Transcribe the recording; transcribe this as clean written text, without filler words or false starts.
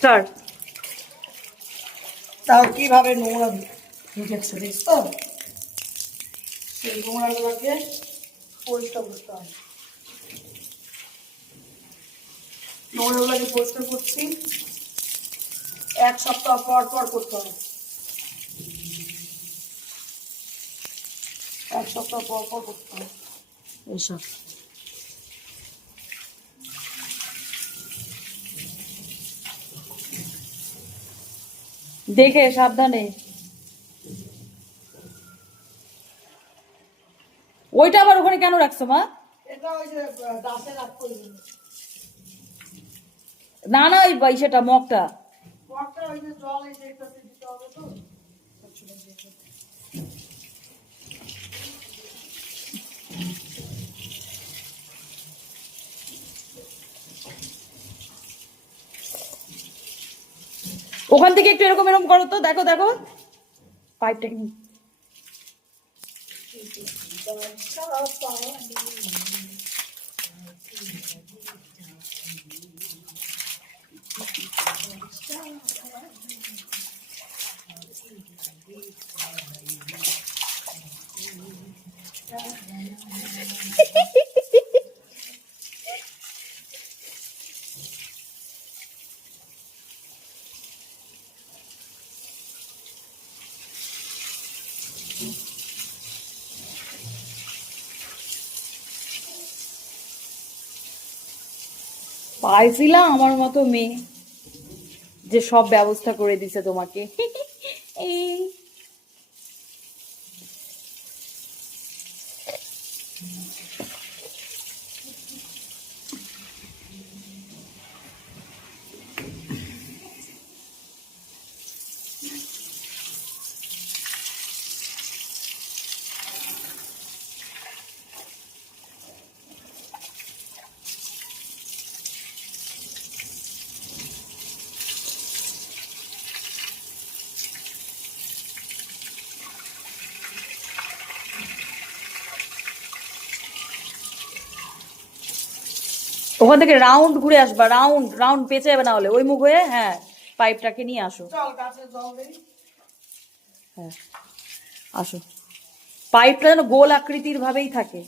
Start. তাও কিভাবে নোংরা ঢুকেছে দেখছো? সেই নোংরাগুলোকে পরিষ্কার করতে হবে। নোংরাগুলোকে পরিষ্কার করছি, 1 সপ্তাহ পর পর করতে হবে। 1 সপ্তাহ পর পর করতে হবে এইসব। দেখে সাবধানে। ওইটা আবার ওখানে কেন রাখছো মা? এটা ওই যে গাছে রাখতে হবে। না না, ওই সেটা মগটা। মগটা ওই যে জল এসে একটাতে দিতে হবে তো। ওখান থেকে একটু এরকম এরকম করো তো, দেখো দেখো পাইপটা কি। পাইছিলাম আমার মতো মেয়ে যে সব ব্যবস্থা করে দিছে তোমাকে। এই ওখান থেকে রাউন্ড ঘুরে আসবা, রাউন্ড রাউন্ড পেঁচে যাবে না হলে ওই মুখ হয়ে। হ্যাঁ, পাইপটাকে নিয়ে আসো। চল গাছে জল দেই। হ্যাঁ আসো, পাইপটা যেন গোল আকৃতির ভাবেই থাকে।